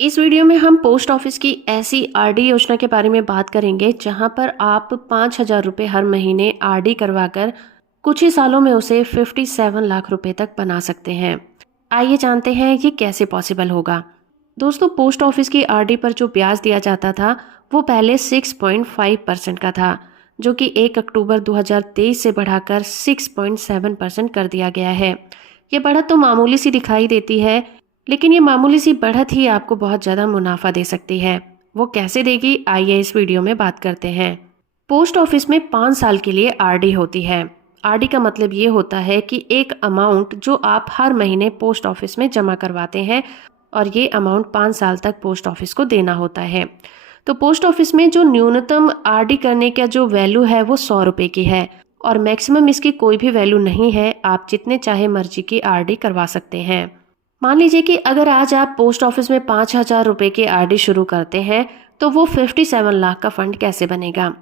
इस वीडियो में हम पोस्ट ऑफिस की ऐसी आरडी योजना के बारे में बात करेंगे जहां पर आप 5,000 रुपये हर महीने आरडी करवाकर कुछ ही सालों में उसे 57 लाख रुपए तक बना सकते हैं। आइए जानते हैं ये कैसे पॉसिबल होगा। दोस्तों, पोस्ट ऑफिस की आरडी पर जो ब्याज दिया जाता था वो पहले 6.5% का था, जो कि 1 अक्टूबर 2023 से बढ़ाकर 6.7% कर दिया गया है। ये बढ़त तो मामूली सी दिखाई देती है, लेकिन ये मामूली सी बढ़त ही आपको बहुत ज़्यादा मुनाफा दे सकती है। वो कैसे देगी, आइए इस वीडियो में बात करते हैं। पोस्ट ऑफिस में 5 साल के लिए आरडी होती है। आरडी का मतलब ये होता है कि एक अमाउंट जो आप हर महीने पोस्ट ऑफिस में जमा करवाते हैं और ये अमाउंट 5 साल तक पोस्ट ऑफिस को देना होता है। तो पोस्ट ऑफिस में जो न्यूनतम आरडी करने का जो वैल्यू है वो 100 रुपये की है और मैक्सिमम इसकी कोई भी वैल्यू नहीं है। आप जितने चाहे मर्जी की आरडी करवा सकते हैं। मान लीजिए कि अगर आज आप पोस्ट ऑफिस में 5,000 रुपये की आरडी शुरू करते हैं तो वो 57 लाख का फंड कैसे बनेगा।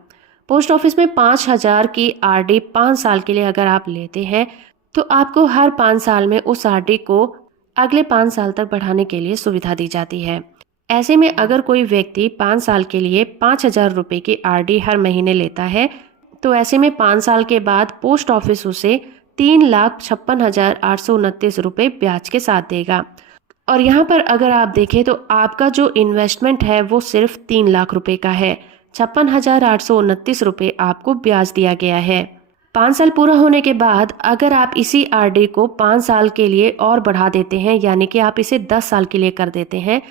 पोस्ट ऑफिस में 5,000 की आरडी 5 साल के लिए अगर आप लेते हैं तो आपको हर 5 साल में उस आरडी को अगले 5 साल तक बढ़ाने के लिए सुविधा दी जाती है। ऐसे में अगर कोई व्यक्ति 5 साल के लिए 5,000 रुपये की आरडी हर महीने लेता है तो ऐसे में 5 साल के बाद पोस्ट ऑफिस उसे 3,56,829 रुपये ब्याज के साथ देगा। और यहाँ पर अगर आप देखें तो आपका जो इन्वेस्टमेंट है वो सिर्फ 3 लाख रुपए का है। 56,829 रुपये आपको ब्याज दिया गया है। 5 साल पूरा होने के बाद अगर आप इसी आरडी को 5 साल के लिए और बढ़ा देते हैं, यानी कि आप इसे 10 साल के लिए कर देते हैं,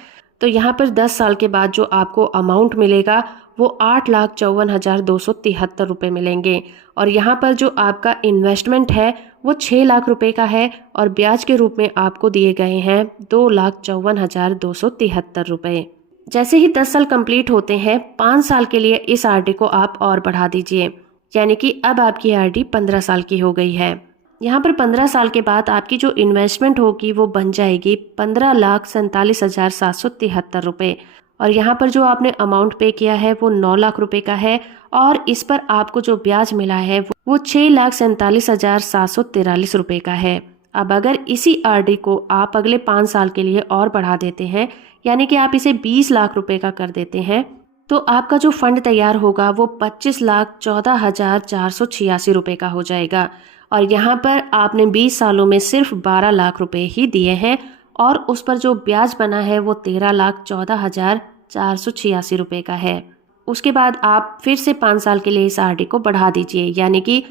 तो यहाँ पर 10 साल के बाद जो आपको अमाउंट मिलेगा वो 8,54,273 रुपये मिलेंगे। और यहाँ पर जो आपका इन्वेस्टमेंट है वो 6 लाख रुपए का है और ब्याज के रूप में आपको दिए गए हैं 2,54,273 रुपये। जैसे ही 10 साल कंप्लीट होते हैं, 5 साल के लिए इस आरडी को आप और बढ़ा दीजिए, यानी कि अब आपकी आरडी 15 साल की हो गई है। यहाँ पर 15 साल के बाद आपकी जो इन्वेस्टमेंट होगी वो बन जाएगी 15,47,773 रुपये। और यहाँ पर जो आपने अमाउंट पे किया है वो 9 लाख रुपए का है और इस पर आपको जो ब्याज मिला है वो 6,47,743 रुपये का है। अब अगर इसी आरडी को आप अगले 5 साल के लिए और बढ़ा देते हैं, यानी कि आप इसे 20 लाख रुपए का कर देते हैं, तो आपका जो फंड तैयार होगा वो 25,14,486 रुपये का हो जाएगा। और यहाँ पर आपने 20 सालों में सिर्फ 12 लाख रुपए ही दिए हैं और उस पर जो ब्याज बना है वो 13,14,486 रुपये का है। उसके बाद आप फिर से 5 साल के लिए इस आरडी को बढ़ा दीजिए, यानी कि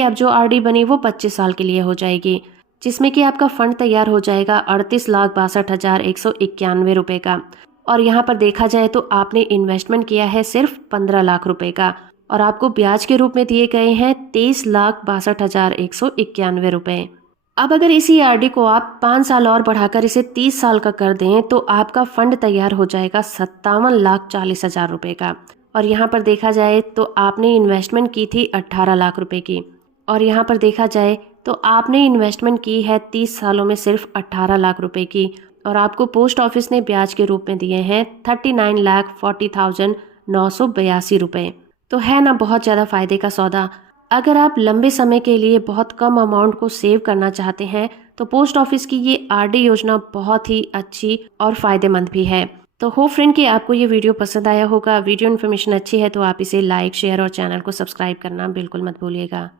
अब जो आरडी बनी वो 25 साल के लिए हो जाएगी, जिसमें कि आपका फंड तैयार हो जाएगा 38,62,191 रुपये का। और यहाँ पर देखा जाए तो आपने इन्वेस्टमेंट किया है सिर्फ 15 लाख रुपए का और आपको ब्याज के रूप में दिए गए हैं 23,62,191 रुपये। अब अगर इसी आरडी को आप 5 साल और बढ़ाकर इसे 30 साल का कर दें तो आपका फंड तैयार हो जाएगा 57,40,000 रुपये का। और यहाँ पर देखा जाए तो आपने इन्वेस्टमेंट की थी 18 लाख रुपए की और यहाँ पर देखा जाए तो आपने इन्वेस्टमेंट की है 30 सालों में सिर्फ 18 लाख रुपए की और आपको पोस्ट ऑफिस ने ब्याज के रूप में दिए हैं 39,40,982 रुपये। तो है ना बहुत ज़्यादा फायदे का सौदा। अगर आप लंबे समय के लिए बहुत कम अमाउंट को सेव करना चाहते हैं तो पोस्ट ऑफिस की ये आरडी योजना बहुत ही अच्छी और फायदेमंद भी है। तो होप फ्रेंड कि आपको ये वीडियो पसंद आया होगा। वीडियो इन्फॉर्मेशन अच्छी है तो आप इसे लाइक, शेयर और चैनल को सब्सक्राइब करना बिल्कुल मत भूलिएगा।